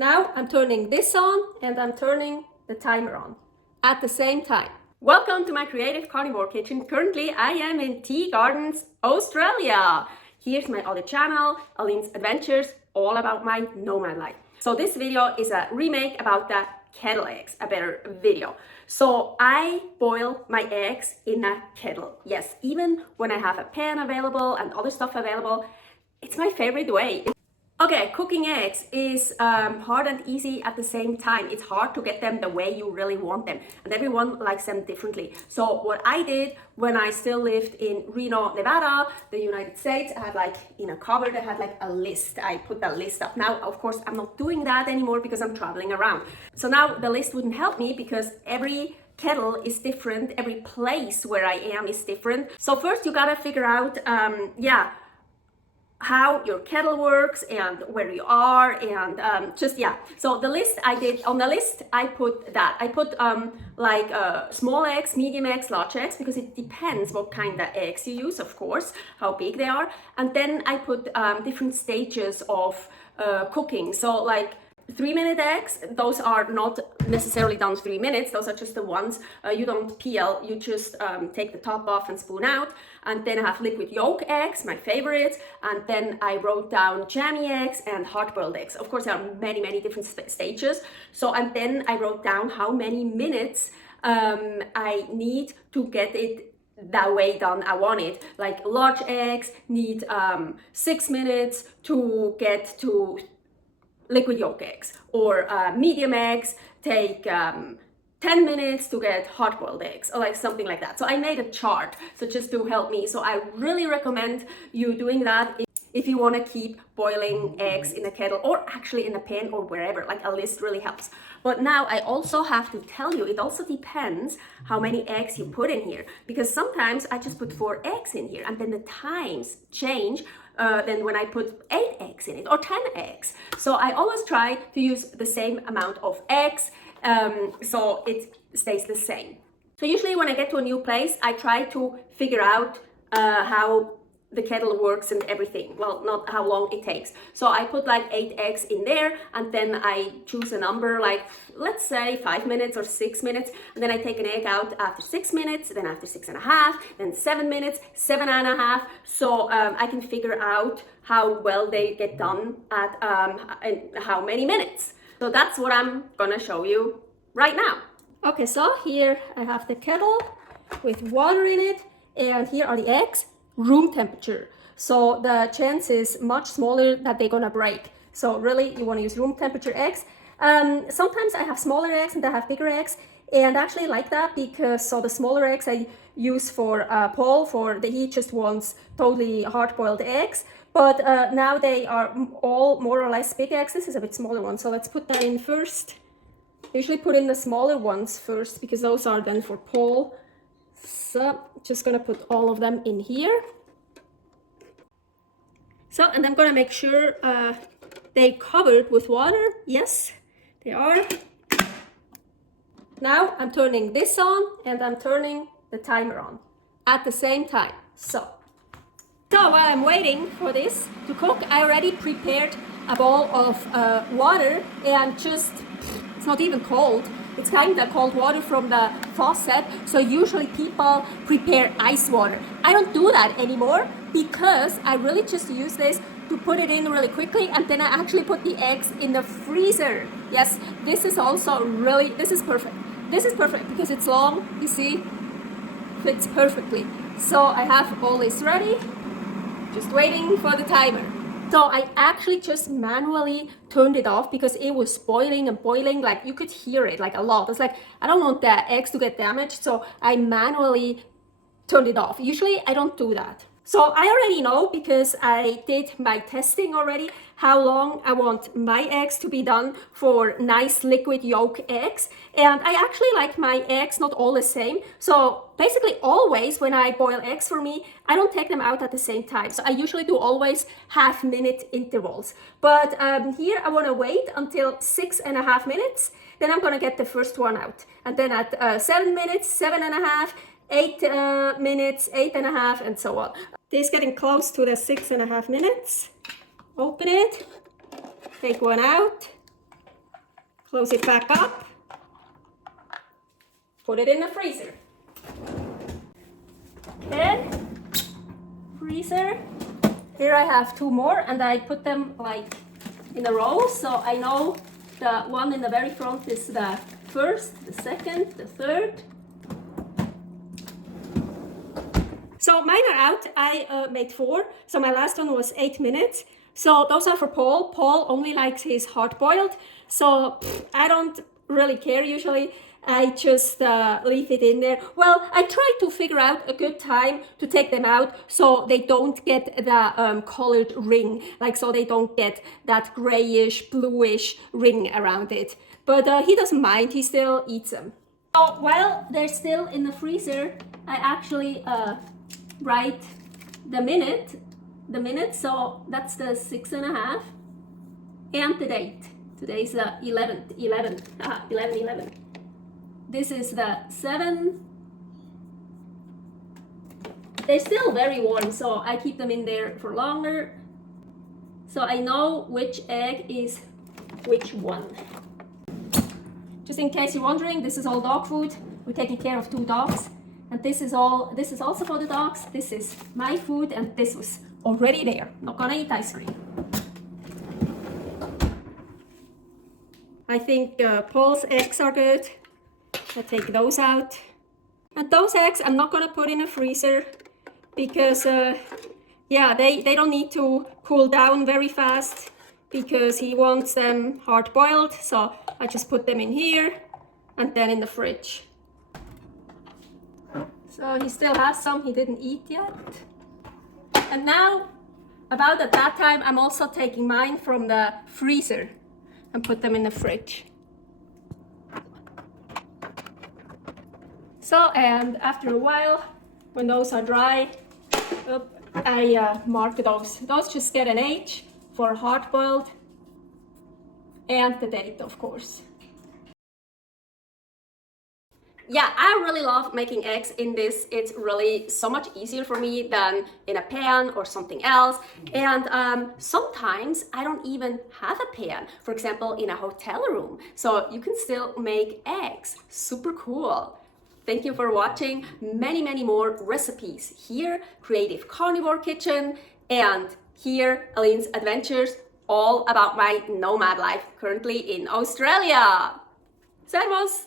Now I'm turning this on and I'm turning the timer on at the same time. Welcome to my creative carnivore kitchen. Currently I am in Tea Gardens, Australia. Here's my other channel, Aline's Adventures, all about my nomad life. So this video is a remake about the kettle eggs, a better video. So I boil my eggs in a kettle. Yes, even when I have a pan available and other stuff available, it's my favorite way. Okay, cooking eggs is hard and easy at the same time. It's hard to get them the way you really want them, and everyone likes them differently. So what I did when I still lived in Reno, Nevada, the United States, I had like in a cupboard, I had like a list. I put that list up. Now, of course, I'm not doing that anymore because I'm traveling around. So now the list wouldn't help me because every kettle is different. Every place where I am is different. So first you gotta figure out, how your kettle works and where you are and so the list I did on the list, I put small eggs, medium eggs, large eggs, because it depends what kind of eggs you use, of course, how big they are. And then I put different stages of cooking. So like 3-minute eggs, those are not necessarily done 3 minutes. Those are just the ones you don't peel, you just take the top off and spoon out. And then I have liquid yolk eggs, my favorites. And then I wrote down jammy eggs and hard-boiled eggs. Of course, there are many different stages. So, and then I wrote down how many minutes I need to get it that way done I want it. Like large eggs need 6 minutes to get to liquid yolk eggs, or medium eggs take 10 minutes to get hard-boiled eggs, or like something like that. So I made a chart, so just to help me. So I really recommend you doing that if you want to keep boiling eggs in a kettle, or actually in a pan, or wherever. Like a list really helps. But now I also have to tell you, it also depends how many eggs you put in here, because sometimes I just put 4 eggs in here and then the times change than when I put 8 eggs in it, or 10 eggs. So I always try to use the same amount of eggs, so it stays the same. So usually when I get to a new place, I try to figure out how the kettle works and everything. Well, not how long it takes. So I put like 8 eggs in there, and then I choose a number, like let's say 5 minutes or 6 minutes, and then I take an egg out after 6 minutes, then after 6.5, then 7 minutes, 7.5. So I can figure out how well they get done at and how many minutes. So that's what I'm gonna show you right now. Okay, so here I have the kettle with water in it, and here are the eggs. Room temperature, so the chance is much smaller that they're gonna break. So really you want to use room temperature eggs. Sometimes I have smaller eggs and I have bigger eggs, and I actually like that because so the smaller eggs I use for Paul, for he just wants totally hard-boiled eggs, but now they are all more or less big eggs. This is a bit smaller one, so let's put that in first. I usually put in the smaller ones first because those are then for Paul. So just gonna put all of them in here. So, and I'm gonna make sure they covered with water. Yes, they are. Now I'm turning this on and I'm turning the timer on at the same time. So while I'm waiting for this to cook, I already prepared a bowl of water, and just, it's not even cold. It's kind of cold water from the faucet. So usually people prepare ice water. I don't do that anymore because I really just use this to put it in really quickly, and then I actually put the eggs in the freezer. Yes, this is also really, this is perfect. This is perfect because it's long, you see, fits perfectly. So I have all this ready, just waiting for the timer. So I actually just manually turned it off because it was boiling and boiling, like you could hear it like a lot. It's like, I don't want the eggs to get damaged, so I manually turned it off. Usually I don't do that. So I already know, because I did my testing already, how long I want my eggs to be done for nice liquid yolk eggs. And I actually like my eggs not all the same. So basically always when I boil eggs for me, I don't take them out at the same time. So I usually do always half-minute intervals. But here I want to wait until 6.5 minutes. Then I'm going to get the first one out. And then at 7 minutes, 7.5, 8 minutes, 8.5, and so on. This is getting close to the 6.5 minutes. Open it, take one out, Close it back up. Put it in the freezer. Okay, freezer. Here I have 2 more and I put them like in a row, so I know the one in the very front is the first, the second, the third. So mine are out. I made 4, so my last one was 8 minutes. So those are for Paul. Paul only likes his hard-boiled, so I don't really care usually. I just leave it in there. Well, I try to figure out a good time to take them out so they don't get the colored ring, like so they don't get that grayish, bluish ring around it. But he doesn't mind, he still eats them. So while they're still in the freezer, I actually write the minute, so that's the 6.5, and the date. Today's the 11. This is the 7. They're still very warm, so I keep them in there for longer, so I know which egg is which one. Just in case you're wondering, this is all dog food. We're taking care of 2 dogs, and this is also for the dogs. This is my food, and this was already there. Not gonna eat ice cream. I think Paul's eggs are good. I'll take those out. And those eggs I'm not gonna put in a freezer because yeah, they don't need to cool down very fast because he wants them hard boiled. So I just put them in here and then in the fridge. So he still has some he didn't eat yet. And now, about at that time, I'm also taking mine from the freezer and put them in the fridge. So, and after a while, when those are dry, I mark those. Those just get an H for hard-boiled and the date, of course. Yeah, I really love making eggs in this. It's really so much easier for me than in a pan or something else. And sometimes I don't even have a pan, for example, in a hotel room. So you can still make eggs. Super cool. Thank you for watching. Many more recipes here, Creative Carnivore Kitchen, and here, Aline's Adventures, all about my nomad life currently in Australia. Servus!